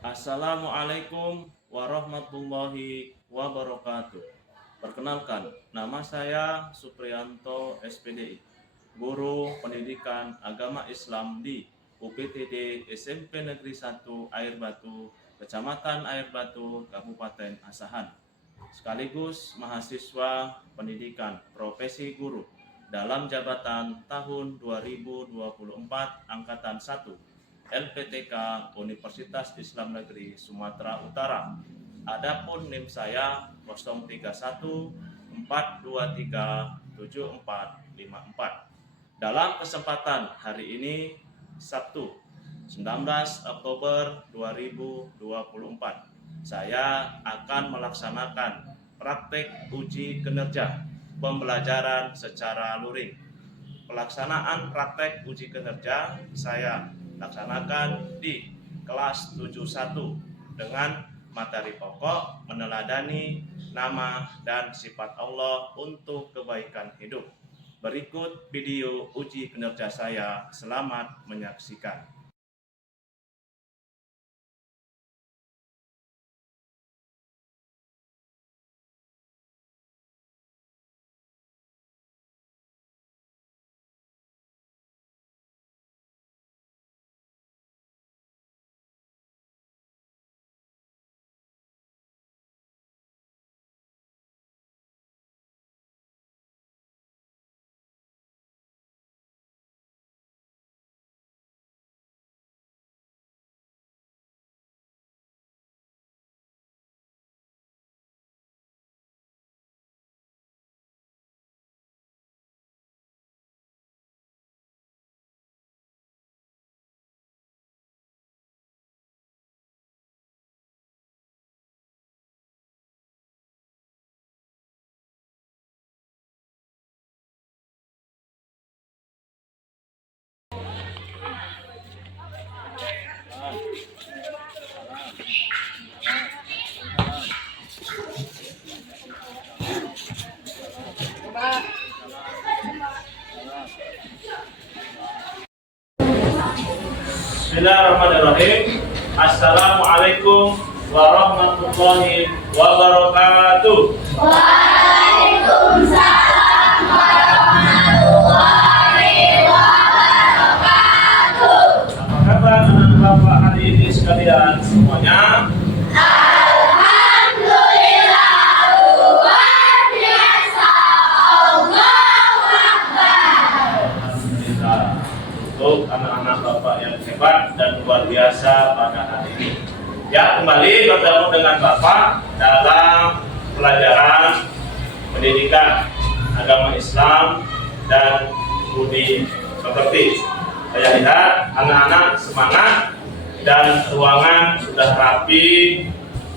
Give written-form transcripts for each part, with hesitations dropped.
Assalamualaikum warahmatullahi wabarakatuh. Perkenalkan, nama saya Supriyanto SPDI, Guru Pendidikan Agama Islam di UPTD SMP Negeri 1 Air Batu, Kecamatan Air Batu, Kabupaten Asahan. Sekaligus mahasiswa pendidikan profesi guru dalam jabatan tahun 2024 angkatan 1 LPTK Universitas Islam Negeri Sumatera Utara. Adapun NIM saya 0314237454. Dalam kesempatan hari ini Sabtu 19 Oktober 2024, saya akan melaksanakan praktek uji kinerja pembelajaran secara luring. Pelaksanaan praktek uji kinerja saya laksanakan di kelas 71 dengan materi pokok meneladani nama dan sifat Allah untuk kebaikan hidup. Berikut video uji kinerja saya. Selamat menyaksikan. Bismillahirrahmanirrahim. Assalamualaikum warahmatullahi wabarakatuh. Waalaikumsalam warahmatullahi wabarakatuh. Apa kabar anak-anak Bapak hari ini sekalian semuanya? Alhamdulillah, luar biasa. Allahu Akbar. Alhamdulillah, untuk anak-anak Bapak yang hebat dan luar biasa pada hari ini. Ya, kembali bertemu dengan Bapak dalam pelajaran pendidikan agama Islam dan budi pekerti. Saya lihat anak-anak semangat dan ruangan sudah rapi,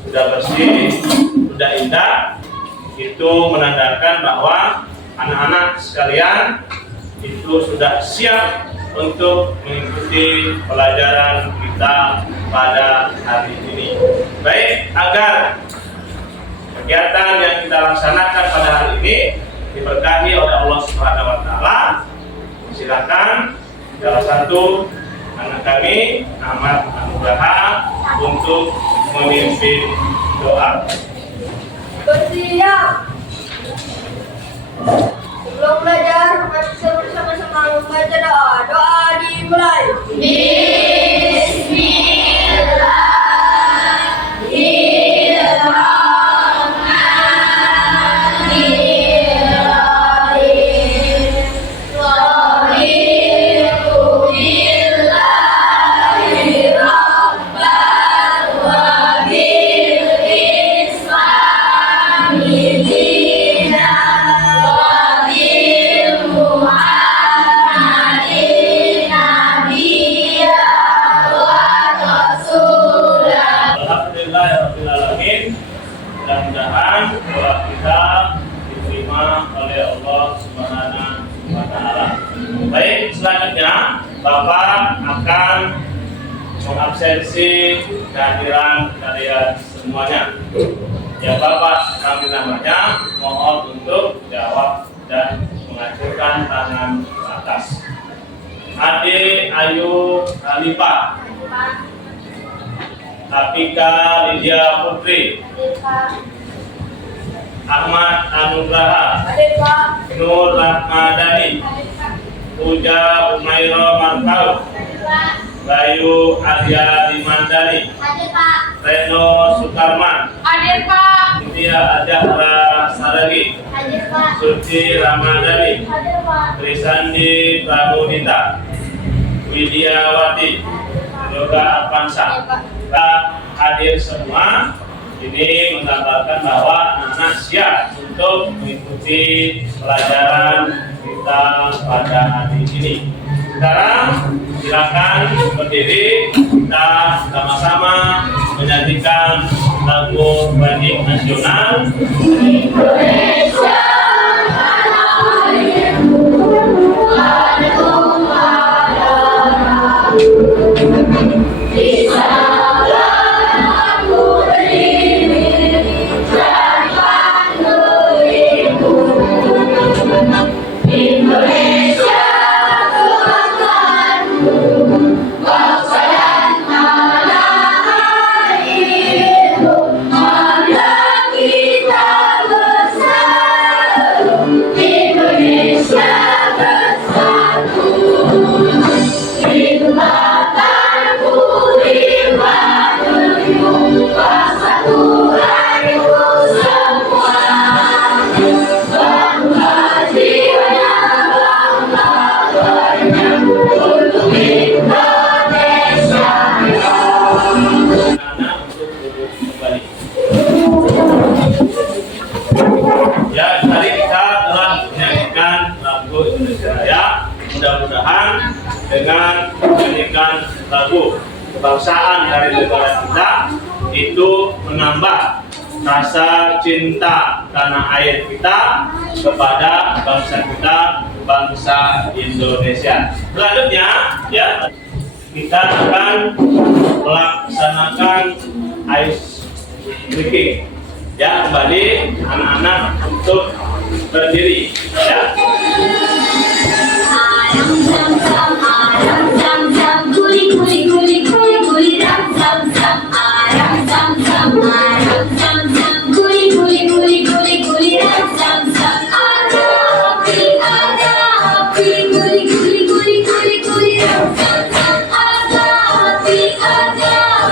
sudah bersih, sudah indah. Itu menandakan bahwa anak-anak sekalian itu sudah siap untuk mengikuti pelajaran kita pada hari ini. Baik, agar kegiatan yang kita laksanakan pada hari ini diberkahi oleh Allah Subhanahu wa taala, silakan salah satu anak kami Ahmad Anugraha untuk memimpin doa. Bersiap. Sebelum belajar, mari kita bersama-sama membaca doa. Doa dimulai. Mudah-mudahan doa kita diterima oleh Allah Subhanahu wa taala. Baik, selanjutnya Bapak akan mengabsensi kehadiran kalian semuanya. Ya, Bapak kami namanya, mohon untuk jawab dan mengacungkan tangan ke atas. Ade Ayu Halifah, Apika Lydia Putri, Hadir Pak. Ahmad Anugraha, Hadir Pak. Nur Rahmadani, Hadir Pak. Puja Umairo Markau, Hadir Pak. Bayu Arya Limandani, Hadir Pak. Reno Sukarman, Hadir Pak. India Ajahra Saragi, Hadir Pak. Suci Ramadhani, Hadir Pak. Trisandi Pramudita, Widiawati, Yoga Avansa. Kita hadir semua. Ini menggambarkan bahwa anak siap untuk mengikuti pelajaran kita pada hari ini. Sekarang silakan berdiri, kita sama-sama menyanyikan lagu Bani Nasional. Indonesia tanah airku, aduh darah. Di sana aku berdiri dan panggil ibu. Indonesia kebanggaanku, bangsa dan tanah airku. Marilah kita bersatu, Indonesia bersatu. Jembatanku dibangunku, persatuanku semua. Bangga jiwanya, bangga kabarnya, untuk Indonesia. Anak untuk duduk kembali. Ya, tadi kita telah menyanyikan lagu Indonesia Raya. Mudah-mudahan dengan menyanyikan lagu kebangsaan dari negara kita itu menambah rasa cinta tanah air kita kepada bangsa kita, bangsa Indonesia. Selanjutnya, ya, kita akan melaksanakan ice breaking. Ya, kembali anak-anak untuk berdiri. Ya. Aram zam zam, guli guli guli guli guli ram zam zam. Aram zam zam, guli guli guli guli guli ram zam zam. Ada api, guli guli guli guli guli ram zam zam. Ada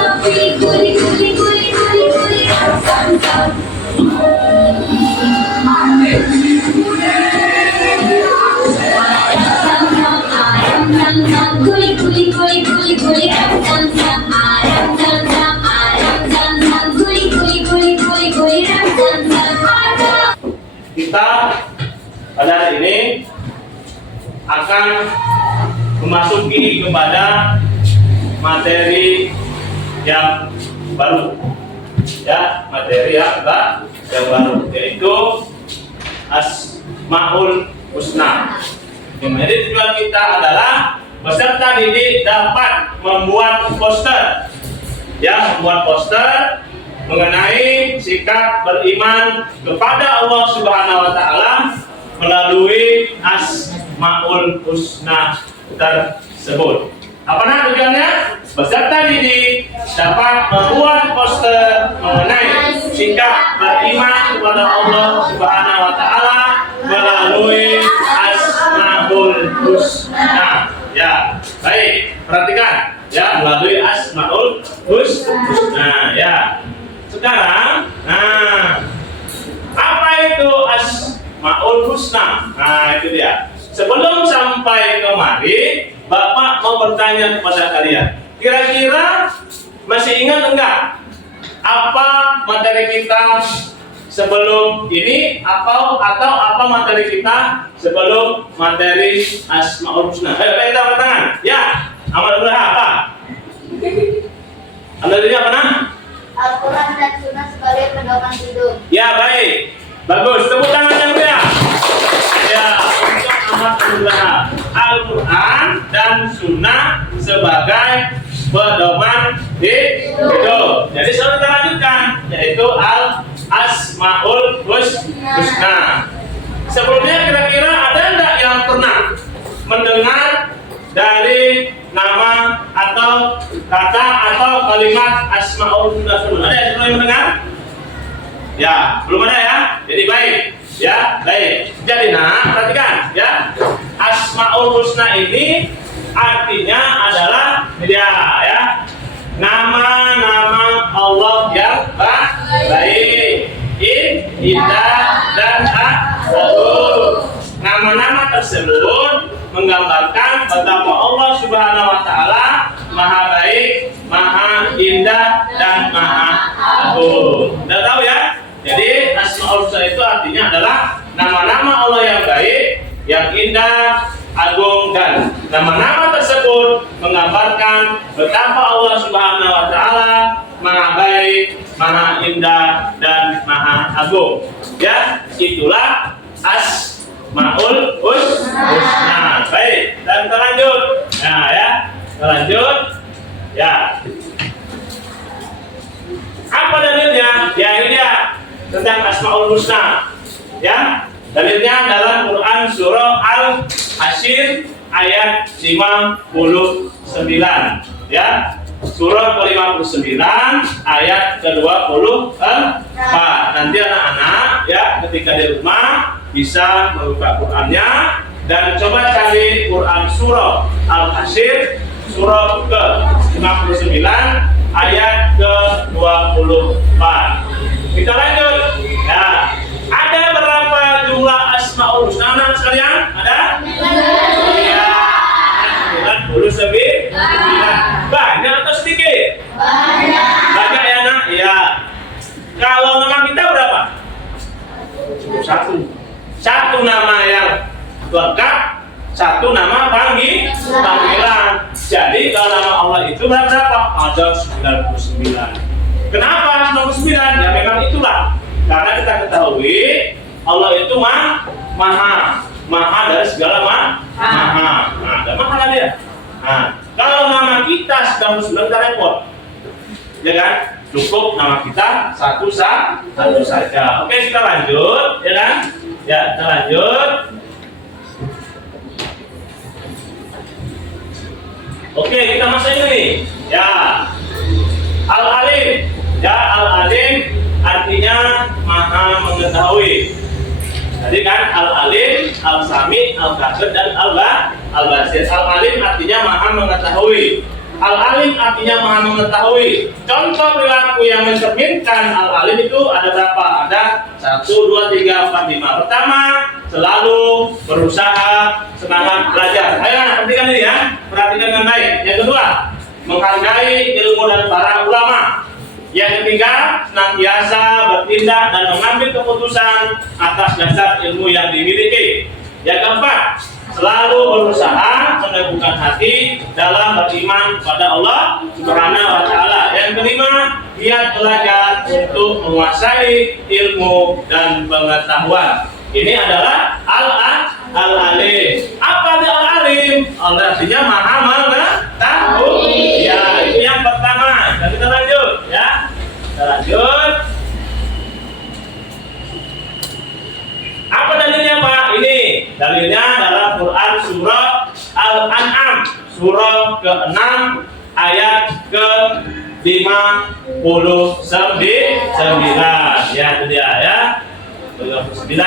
api, guli guli guli guli guli ram zam zam. Guli guli guli guli guli ram zam zam. Aram zam zam, guli guli guli guli guli ram zam zam. Ada. Kita pada hari ini akan memasuki kepada materi yang baru. Ya, materi yang baru, yaitu Asmaul Husna. Jadi tujuan kita adalah peserta didik dapat membuat poster, ya, membuat poster mengenai sikap beriman kepada Allah Subhanahu Wa Taala melalui Asmaul Husna tersebut. Apa nama tujuannya? Peserta didik dapat membuat poster mengenai sikap beriman kepada Allah Subhanahu Wa Taala melalui Asmaul Husna. Ya, baik, perhatikan, ya, melalui Asmaul Husna. Ya, sekarang, apa itu Asmaul Husna? Nah, itu dia. Sebelum sampai kemari, Bapak mau bertanya kepada kalian. Kira-kira masih ingat enggak apa materi kita sebelum ini, atau apa materi kita sebelum materi Asmaul Husna? Ayo kita angkat tangan. Ya, amal benar apa? Amalnya apa nah? Al-Quran dan Sunnah sebagai pedoman hidup. Ya, baik, bagus. Tepuk tangan yang meriah. Ya, untuk amal benar Al-Quran dan Sunnah sebagai pedoman hidup. Jadi selalu kita lanjutkan, yaitu Asmaul Husna. Sebelumnya kira-kira ada enggak yang pernah mendengar dari nama atau kata atau kalimat asmaul husna tersebut. Ada yang sebelum mendengar? Ya, belum ada ya. Jadi baik. Ya, baik. Jadi perhatikan ya. Asmaul husna ini artinya adalah ya nama-nama Allah yang baik, indah dan agung. Nama-nama tersebut menggambarkan betapa Allah Subhanahu wa taala Maha baik, Maha indah dan Maha agung. Sudah tahu ya? Jadi Asmaul Husna itu artinya adalah nama-nama Allah yang baik, yang indah, agung, dan nama-nama tersebut menggambarkan betapa Allah Subhanahu wa taala Maha baik, Maha indah dan Maha agung. Ya, itulah Asmaul Husna. Baik, dan kita lanjut. Nah, ya. Kita lanjut. Ya. Apa dalilnya? Ya, ini dia tentang Asmaul Husna. Ya. Dalilnya dalam Quran surah Al-Hasyr ayat 59. Ya. Surah ke-59 ayat ke-24. Nanti anak-anak ya ketika di rumah bisa membuka Qurannya dan coba cari Quran surah Al-Hasyr surah ke-59 ayat ke-24. Kita lanjut. Ya. Ada berapa jumlah Asmaul Husna anak sekalian? Ada? Ya. 99. Banyak atau sedikit? Banyak ya nak? Iya. Kalau nama kita berapa? Satu nama yang lengkap, satu nama panggilan. Jadi kalau nama Allah itu berapa? Ada 99. Kenapa 99? Ya memang itulah. Karena kita ketahui Allah itu maha dari segala maha. Nah, ada maha dia. Nah, kalau nama kita 99 kita repot, ya kan? Cukup nama kita satu saja. Oke, kita lanjut, ya kan? Ya, kita lanjut. Oke, kita masuk ini. Ya, Al-Alim. Ya, Al-Alim artinya maha mengetahui. Jadi kan Al-Alim, Al-Sami, Al-Qadir dan Al-Basir. Al-Alim artinya maha mengetahui. Al-Alim artinya maha mengetahui. Contoh perilaku yang mencerminkan Al-Alim itu ada berapa? Ada 1, 2, 3, 4, 5. Pertama, selalu berusaha, semangat belajar. Ayo anak, perhatikan ini ya. Perhatikan dengan baik. Yang kedua, menghargai ilmu dan para ulama. Yang ketiga, senantiasa bertindak dan mengambil keputusan atas dasar ilmu yang dimiliki. Yang keempat, selalu berusaha meneguhkan hati dalam beriman kepada Allah Subhanahu wa taala. Yang kelima, giat belajar untuk menguasai ilmu dan pengetahuan. Ini adalah Al-Alim. Apa itu Al-Alim? Allah artinya maha mengetahui. Ya, itu yang pertama. Dan kita lanjut ya. Kita lanjut. Apa dalilnya Pak? Ini dalilnya dalam Quran surah Al-An'am surah ke-6 ayat ke-59. Ya, itu dia ya. 59.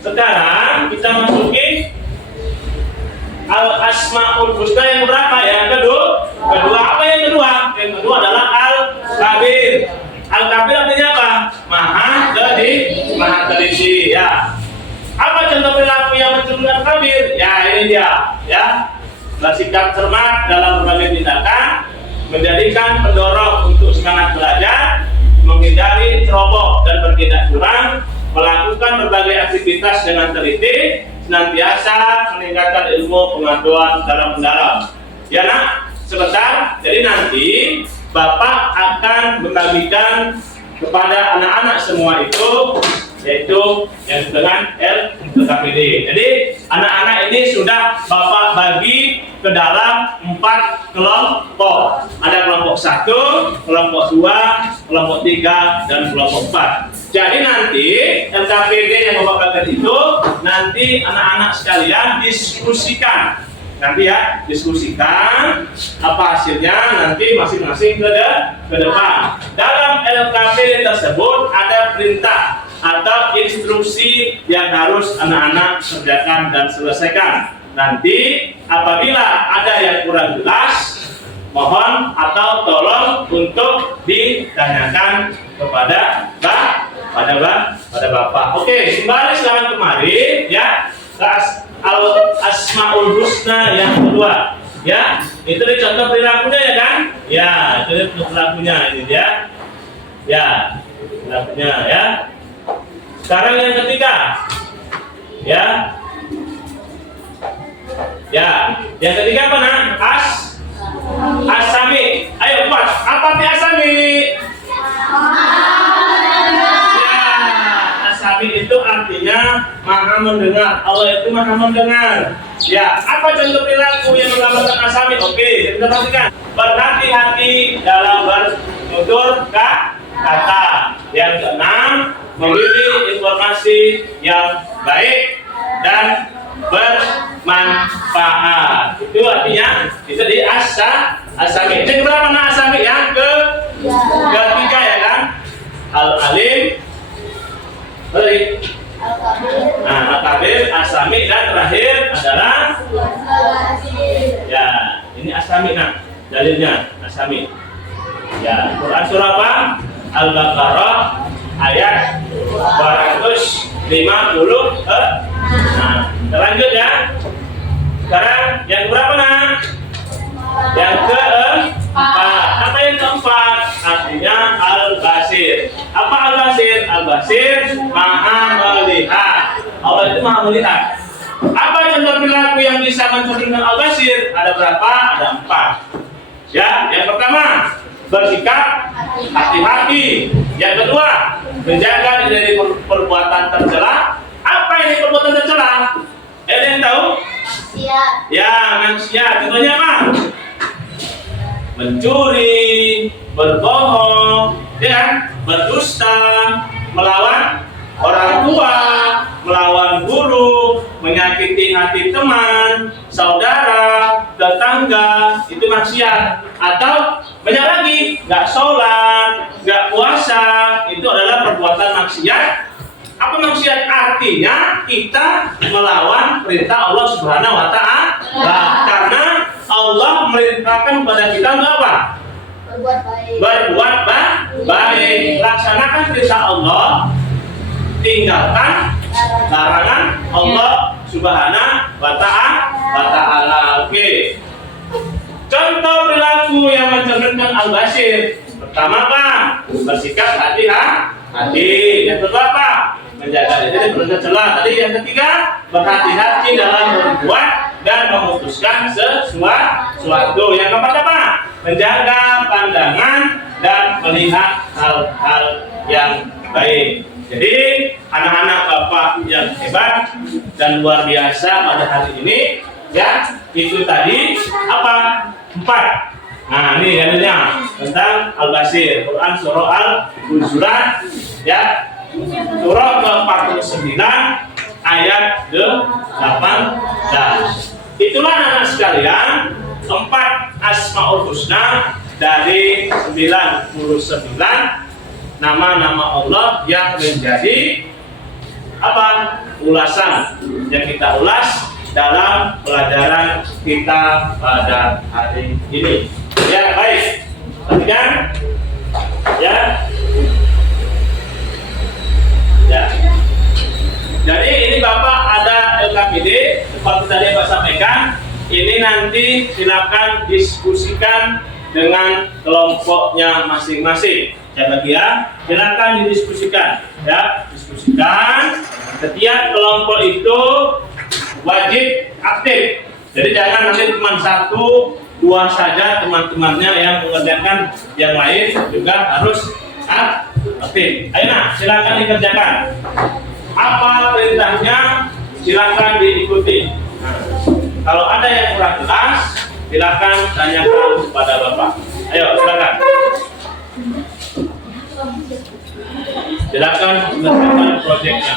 Sekarang kita masuki Al-Asmaul Husna yang berapa? Yang kedua. Apa yang kedua? Yang kedua adalah Al-Kabir. Al-Kabir artinya apa? Maha teliti. Ya. Apa contoh perilaku yang mencerminkan Kabir? Ya, ini dia. Ya. Bersikap cermat dalam berbagai tindakan, menjadikan pendorong untuk semangat belajar, menghindari ceroboh dan bertindak curang, melakukan berbagai aktivitas dengan teliti, senantiasa meningkatkan ilmu pengetahuan secara mendalam. Ya nak, sebentar. Jadi nanti Bapak akan membagikan kepada anak-anak semua itu, yaitu yang dengan LKPD. Jadi anak-anak ini sudah Bapak bagi ke dalam 4 kelompok. Ada kelompok 1, kelompok 2, kelompok 3, dan kelompok 4. Jadi nanti LKPD yang Bapak bagikan itu nanti anak-anak sekalian diskusikan. Nanti ya, diskusikan apa hasilnya nanti masing-masing ke depan. Dalam LKPD tersebut ada perintah atau instruksi yang harus anak-anak kerjakan dan selesaikan. Nanti apabila ada yang kurang jelas, mohon atau tolong untuk ditanyakan kepada Bapak. Oke, sembari silakan kemari ya. Asmaul Husna yang kedua. Ya, itu contoh perilakunya ya kan? Ya, itu contoh perilakunya ini dia. Ya, perilakunya ya. Sekarang yang ketiga. Ya. Ya, yang ketiga apa nak? Asami. Ayo buat. Apa arti asami? Ya, asami itu artinya maha mendengar. Allah itu maha mendengar. Ya, apa contoh perilaku yang menggambarkan asami? Oke, kita perhatikan. Berhati-hati dalam bertutur kata. Yang keenam, memilih informasi yang baik dan bermanfaat. Itu artinya itu di asami. Yang berapa nak asami? Yang ketiga ya kan? Al-alim, al-kabir, asami, dan terakhir adalah ya, ini asami nak dalilnya asami. Ya, Quran surah apa? Al-Baqarah ayat 250. Nah, lanjut ya. Sekarang yang berapa nak? Yang keempat. Apa yang keempat? Artinya al-basir. Apa al-basir? Al-basir maha melihat. Allah itu maha melihat. Apa contoh perilaku yang bisa mencerminkan al-basir? Ada berapa? Ada 4. Ya, yang pertama bersikap hati-hati. Yang kedua, menjaga diri dari perbuatan tercela. Apa ini perbuatan tercela? Ada yang tahu? Ya, maksiat. Contohnya apa? Mencuri, berbohong, ya, berdusta, melawan orang tua, melawan guru, menyakiti hati teman, saudara, tetangga, itu maksiat. Atau banyak lagi, nggak sholat, nggak puasa, itu adalah perbuatan maksiat. Apa maksiat? Artinya kita melawan perintah Allah Subhanahu wa Ta'ala. Karena Allah merintahkan kepada kita untuk apa? Berbuat baik. Laksanakan perintah Allah, tinggalkan larangan Allah Subhanahu wa Ta'ala. Oke. Contoh perilaku yang mencerminkan al-basir. Pertama apa? Bersikap hati-hati. Yang kedua apa? Menjaga diri dari tercela. Tadi yang ketiga, berhati-hati dalam berbuat dan memutuskan sesuatu. Yang keempat apa? Menjaga pandangan dan melihat hal-hal yang baik. Jadi anak-anak Bapak yang hebat dan luar biasa pada hari ini, ya, itu tadi apa? 4. Nah, ini dalilnya tentang al-basir. Quran surah Al-Hujurat, ya, surah ke-49 ayat ke-18. Itulah anak sekalian 4 asmaul husna dari 99 nama-nama Allah yang menjadi apa? Ulasan yang kita ulas dalam pelajaran kita pada hari ini. Ya, baik. Perhatikan. Ya. Ya. Jadi ini Bapak ada LKPD seperti tadi Pak sampaikan. Ini nanti silakan diskusikan dengan kelompoknya masing-masing. Ya bagi ya, silakan didiskusikan. Ya, diskusikan. Setiap kelompok itu wajib aktif. Jadi jangan nanti cuma 1, 2 saja teman-temannya yang mengerjakan, yang lain juga harus aktif. Ayo nah, silakan dikerjakan. Apa perintahnya? Silakan diikuti. Nah, kalau ada yang kurang jelas, silakan tanyakan kepada Bapak. Ayo silakan. Silakan mengerjakan proyeknya.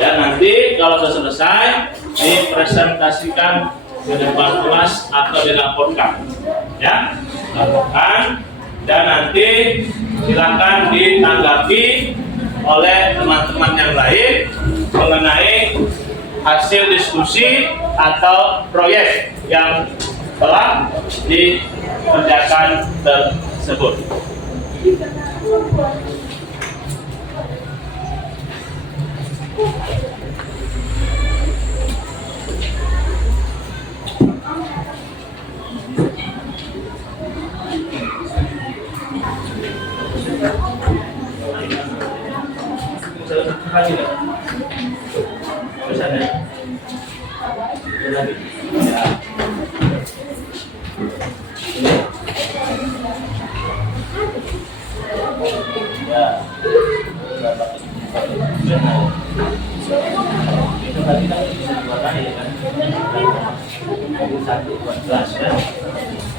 Ya, nanti kalau sudah selesai dipresentasikan di depan kelas atau dilaporkan. Ya, laporkan dan nanti silakan ditanggapi oleh teman-teman yang lain mengenai hasil diskusi atau proyek yang telah dikerjakan tersebut.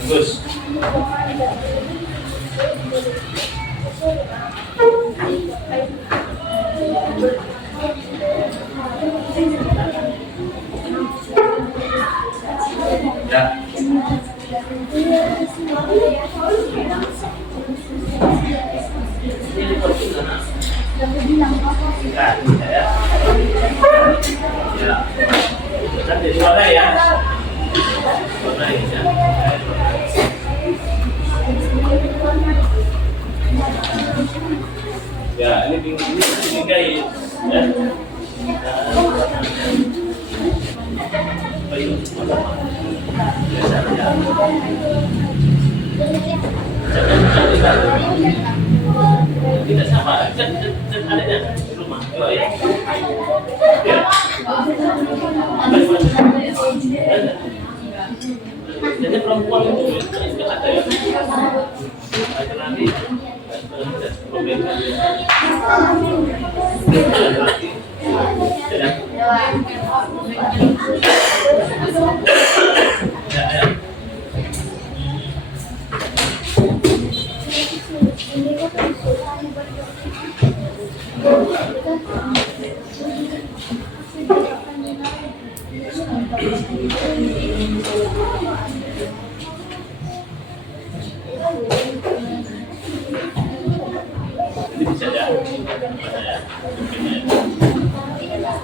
Bagus. Ya. Kan jadi warna ya. Warna ini ya. Ya, ini guys. Ya. Tidak sama, adanya di rumah. Ya. Jadi perempuan itu ada ya. Ada nanti problem. Ini bisa ya.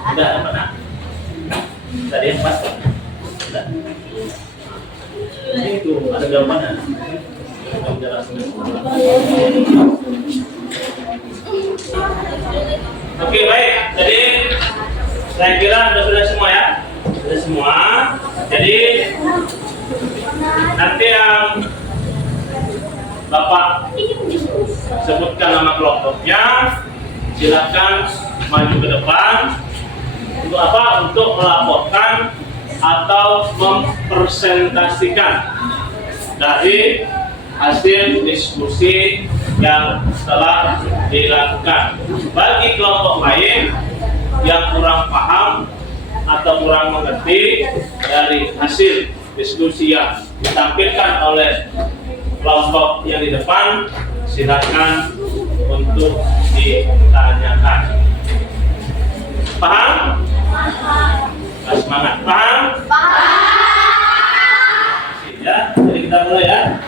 Udah apa nak? Tadi yang pas kan? Udah. Ini itu ada gambarnya. Oke, baik. Jadi saya kira sudah semua ya. Sudah semua. Jadi nanti yang Bapak sebutkan nama kelompoknya, silakan maju ke depan. Untuk apa? Untuk melaporkan atau mempresentasikan dari hasil diskusi yang telah dilakukan. Bagi kelompok lain yang kurang paham atau kurang mengerti dari hasil diskusi yang ditampilkan oleh kelompok yang di depan, silakan untuk ditanyakan. Paham? Semangat. Paham? Ya, jadi kita mulai ya.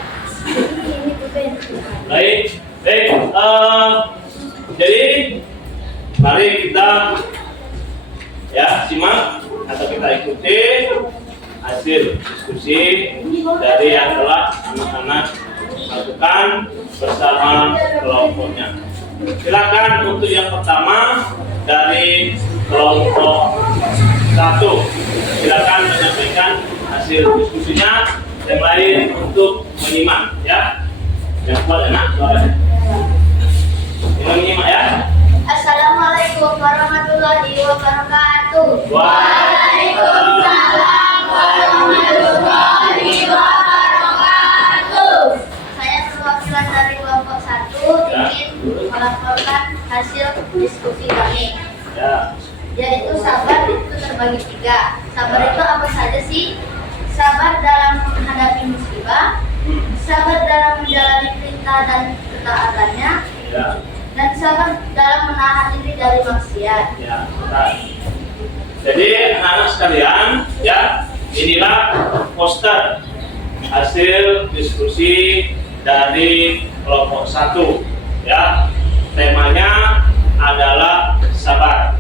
Baik. Jadi mari kita ya simak atau kita ikuti hasil diskusi dari yang telah anak-anak lakukan bersama kelompoknya. Silakan untuk yang pertama dari kelompok 1. Silakan menyampaikan hasil diskusinya. Yang lain untuk menyimak ya. Yang kuat enak suaranya. Ini menyimak ya. Assalamualaikum warahmatullahi wabarakatuh. Waalaikumsalam warahmatullahi wabarakatuh. Saya perwakilan dari kelompok 1 ingin melaporkan hasil diskusi kami. Ya. Yaitu sabar itu terbagi tiga. Sabar itu apa saja sih? Sabar dalam menghadapi musibah, sabar dalam menjalani perintah dan ketaatannya, Ya. dan sabar dalam menahan diri dari maksiat. Ya, bentar. Jadi anak-anak sekalian, ya, inilah poster hasil diskusi dari kelompok 1. Ya, temanya adalah sabar.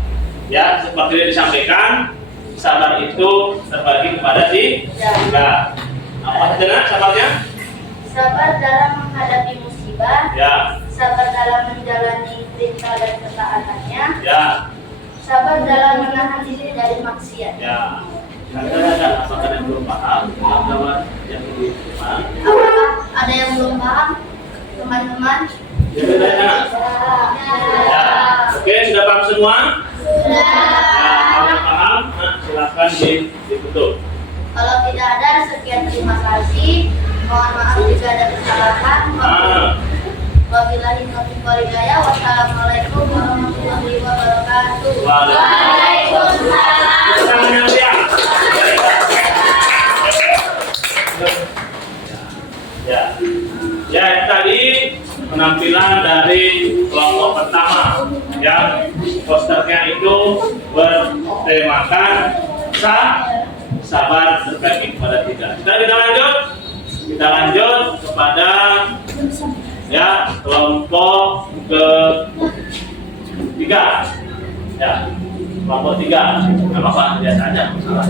Ya, seperti yang disampaikan, sabar itu terbagi kepada tiga. Apa saja sabarnya? Sabar dalam menghadapi musibah, Ya, sabar dalam menjalani perintah dan ketaatannya, ya, sabar dalam menahan diri dari maksiat. ya. Kadang-kadang apakah yang belum paham, kawan-kawan yang lebih paham? Apakah ada yang belum paham, teman-teman? Ya, bedanya. Ya. Oke, sudah paham semua? Ya, kalau yang paham, nah, silakan ditutup. Kalau tidak ada, sekian terima kasih. Mohon maaf jika ada kesalahan. Wabillahi taufiq wal hidayah. Wassalamualaikum warahmatullahi wabarakatuh. Waalaikumsalam. Ya, ya tadi penampilan dari kelompok pertama yang posternya itu bertemakan sabar terbagi kepada tiga. Kita lanjut kepada ya kelompok ketiga. Ya, kelompok 3. Nggak apa-apa, biasa aja masalah.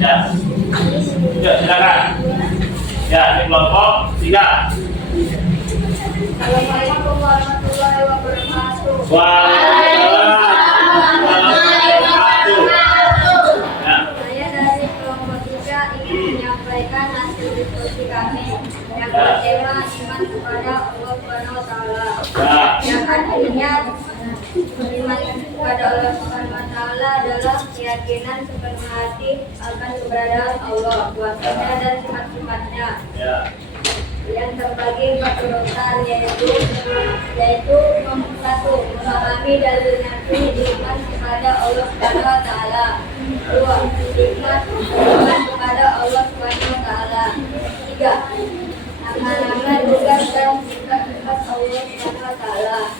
Ya, silakan. Ya, ini kelompok 3. Assalamualaikum warahmatullahi wabarakatuh. Waalaikumsalam warahmatullahi wabarakatuh. Ya. Saya dari kelompok 3 ingin menyampaikan hasil diskusi kami yang bertema iman kepada Allah Subhanahu wa Ta'ala. Ya. Yang artinya beriman kepada Allah Subhanahu wa Ta'ala adalah keyakinan sepenuh hati akan keberadaan Allah, kuasanya dan sifat-sifatnya. Ya. Yang terbagi 4 urutan yaitu 1. Memahami dalil nabi iman kepada Allah Subhanahu wa Ta'ala. 2. Iman kepada Allah Subhanahu wa Ta'ala. 3. Amal-amal tugas dan sifat-sifat Allah Subhanahu wa Ta'ala.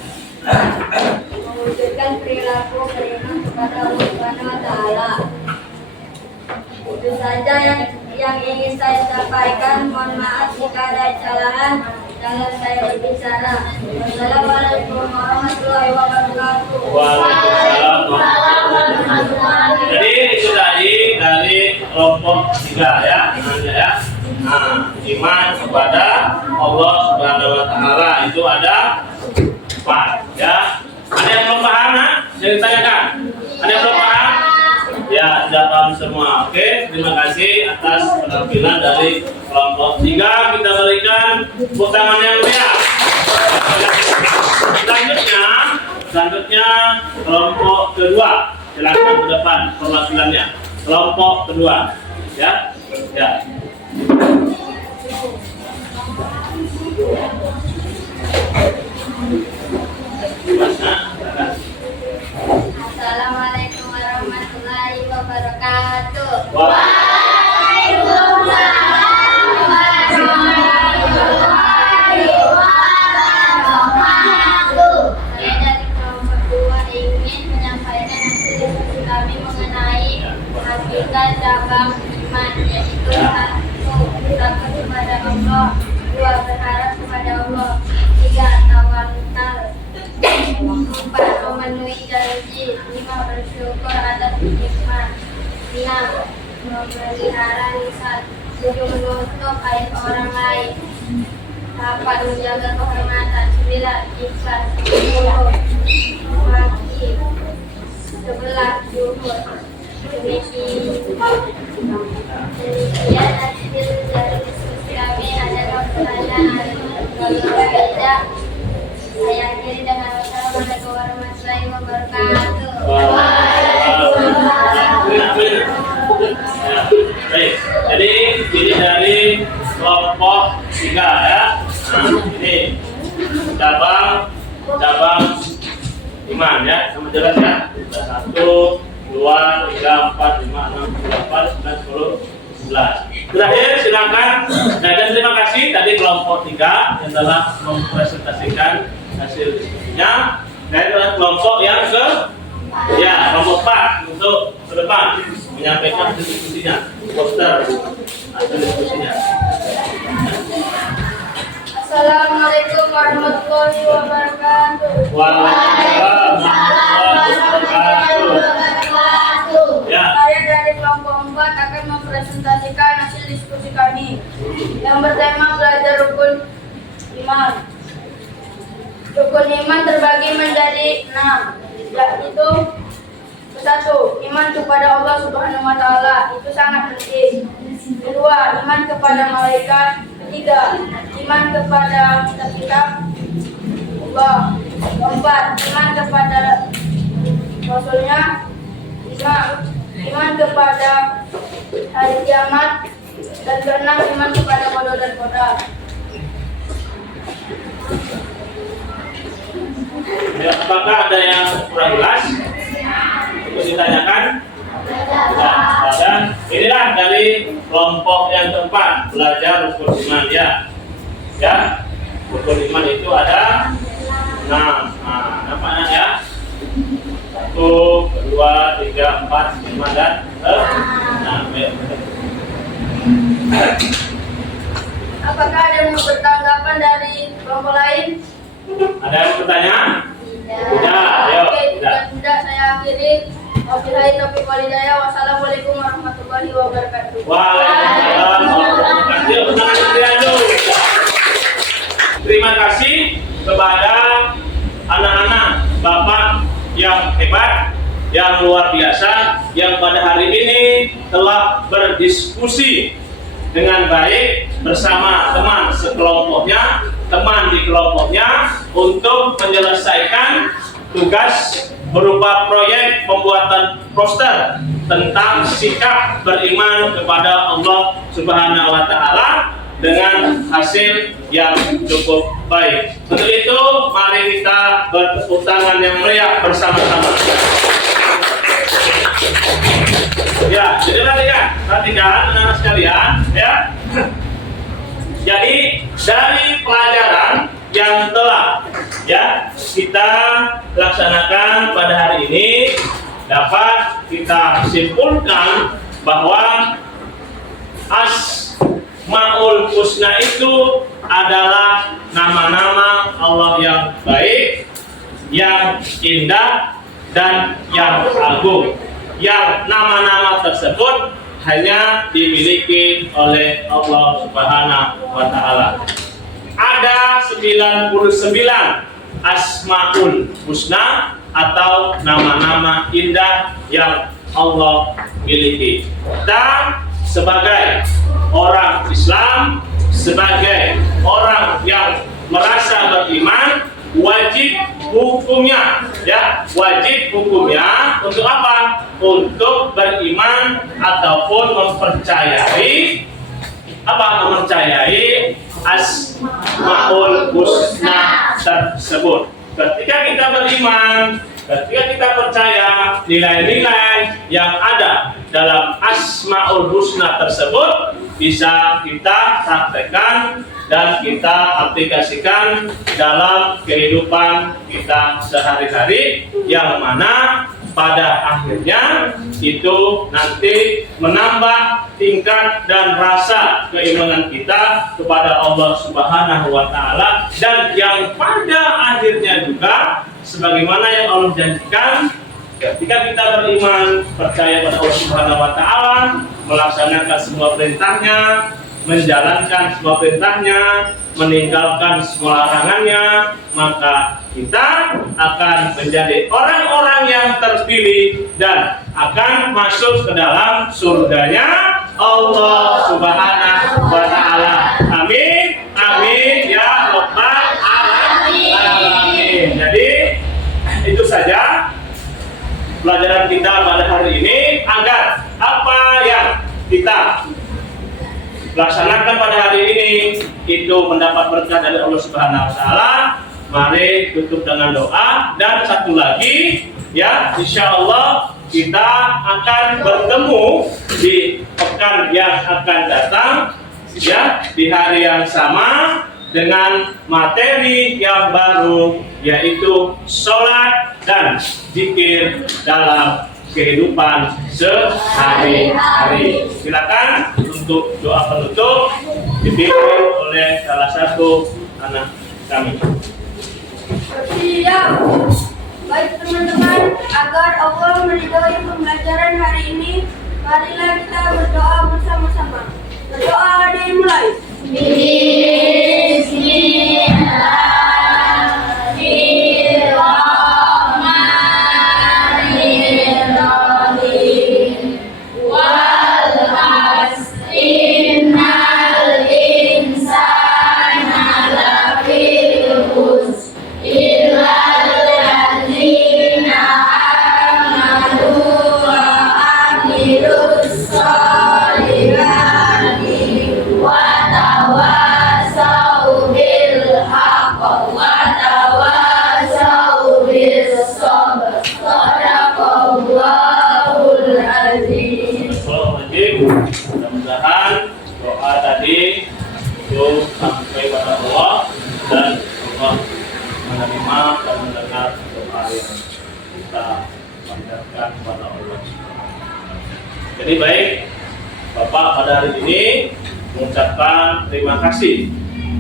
4. Mewujudkan perilaku beriman kepada Allah Subhanahu wa Ta'ala. Itu saja yang ingin saya sampaikan. Mohon maaf jika ada kesalahan dalam saya berbicara. Wassalamualaikum warahmatullahi wabarakatuh. Waalaikumsalam warahmatullahi wabarakatuh. Jadi itu tadi dari kelompok 3 ya, ya. Nah, iman kepada Allah Subhanahu wa Ta'ala itu ada 4 ya. Ada yang belum paham? Yang ditanyakan? Ada yang belum paham? Ya, sudah paham semua. Oke, terima kasih atas penampilan dari kelompok 3. Kita berikan tepuk tangan yang meriah. Selanjutnya kelompok kedua. Silakan ke depan perwakilannya. Kelompok kedua. Ya. Ya. Assalamualaikum warahmatullahi wabarakatuh. Waalaikumsalam warahmatullahi wabarakatuh. Saya dari kelompok 2 ingin menyampaikan hasil diskusi kami mengenai hakikat cabang iman, yaitu 1. Takut kepada Allah, 2. Berharap kepada Allah, 3. Tawakal, 4. Memenuhi janji, 5. Bersyukur atas nikmat, 6. Memelihara lisan, 7. Menutup aib orang lain, 8. Menjaga kehormatan, 9. Ikhlas, 10. Maki, 11. Zuhud. Demikian hasil dari diskusi kami. Ada pertanyaan ada. Saya akhiri dengan wassalamualaikum warahmatullahi wabarakatuh. Ya, baik. Jadi ini dari kelompok 3 ya. Nah, ini cabang iman ya. Sama jelas ya. 1, 2, 3, Terakhir silakan. Nah, dan terima kasih tadi kelompok 3 yang telah mempresentasikan hasil diskusinya. Nah, itu adalah kelompok yang kelompok 4 untuk ke depan menyampaikan hasil diskusinya, poster hasil diskusinya. Assalamualaikum warahmatullahi wabarakatuh. Waalaikumsalam warahmatullahi wabarakatuh. Ya. Saya dari kelompok 4 akan mempresentasikan hasil diskusi kami yang bertema belajar rukun iman. Rukun iman terbagi menjadi 6, yaitu 1. Iman kepada Allah Subhanahu wa Ta'ala, itu sangat penting. 2. Iman kepada malaikat. 3. Iman kepada kitab Allah. 4. Iman kepada Rasulnya. 5. Iman kepada hari kiamat. Dan 6. Iman kepada qada dan qadar. Ya, apakah ada yang kurang jelas untuk ditanyakan? Dan inilah dari kelompok yang keempat, belajar rukun iman ya. Ya, rukun iman itu ada 6. Nah, nampaknya ya. 1, 2, 3, 4, 5 dan 6. Apakah ada yang mau bertanggapan dari kelompok lain? Ada yang bertanya? Tidak. Ayo. Oke, tidak saya akhiri. Wabillahi taufiq wal hidayah. Wassalamualaikum warahmatullahi wabarakatuh. Waalaikumsalam warahmatullahi wabarakatuh. Terima kasih kepada anak-anak Bapak yang hebat, yang luar biasa, yang pada hari ini telah berdiskusi dengan baik bersama teman sekelompoknya, teman di kelompoknya untuk menyelesaikan tugas berupa proyek pembuatan poster tentang sikap beriman kepada Allah Subhanahu wa Ta'ala dengan hasil yang cukup baik. Untuk itu, mari kita bertepuk tangan yang meriah bersama-sama. Ya, jadi perhatikan anak-anak sekalian, ya. Jadi dari pelajaran yang telah kita laksanakan pada hari ini dapat kita simpulkan bahwa Asmaul Husna itu adalah nama-nama Allah yang baik, yang indah dan yang agung. Yang nama-nama tersebut hanya dimiliki oleh Allah Subhanahu wa Ta'ala. Ada 99 Asmaul Husna atau nama-nama indah yang Allah miliki. Dan sebagai orang Islam, sebagai orang yang merasa beriman, wajib hukumnya untuk apa? Untuk beriman ataupun mempercayai Asmaul Husna tersebut. Ketika kita beriman, ketika kita percaya nilai-nilai yang ada dalam Asmaul Husna tersebut bisa kita praktekkan dan kita aplikasikan dalam kehidupan kita sehari-hari, yang mana pada akhirnya itu nanti menambah tingkat dan rasa keimanan kita kepada Allah Subhanahu wa Ta'ala, dan yang pada akhirnya juga sebagaimana yang Allah janjikan, ketika kita beriman, percaya pada Allah Subhanahu wa Ta'ala, melaksanakan semua perintahnya, menjalankan semua perintahnya, meninggalkan semua larangannya, maka kita akan menjadi orang-orang yang terpilih dan akan masuk ke dalam surganya Allah Subhanahu wa Ta'ala. Amin, amin ya rabbal alamin. Jadi itu saja pelajaran kita pada hari ini, agar apa yang kita laksanakan pada hari ini itu mendapat berkah dari Allah Subhanahu wa Ta'ala. Mari tutup dengan doa, dan satu lagi ya, insya Allah kita akan bertemu di pekan yang akan datang ya di hari yang sama dengan materi yang baru, yaitu sholat dan zikir dalam kehidupan sehari-hari. Silakan untuk doa penutup dipimpin oleh salah satu anak kami. Siap. Baik teman-teman, agar Allah meridhoi pembelajaran hari ini, marilah kita berdoa bersama-sama. Berdoa dimulai. Bismillahirrahmanirrahim. Wal 'asr innal insana lafi khusr illa allazina amanu wa amilus solihati wa tawasau bil haqq wa tawasau bis sabr. Shadaqallahul azim. Mudah-mudahan doa tadi itu sampai pada Allah dan Allah menerima dan mendengar doa yang kita panjatkan kepada Allah. Jadi baik, Bapak pada hari ini mengucapkan terima kasih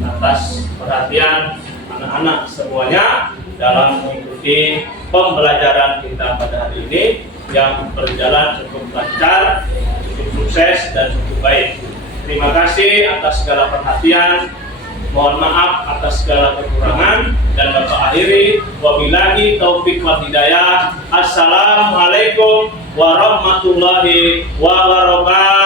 atas perhatian anak-anak semuanya dalam mengikuti pembelajaran kita pada hari ini yang berjalan cukup lancar, cukup sukses dan cukup baik. Terima kasih atas segala perhatian. Mohon maaf atas segala kekurangan dan Bapak akhiri wabillahi taufik wal hidayah. Assalamualaikum warahmatullahi wabarakatuh.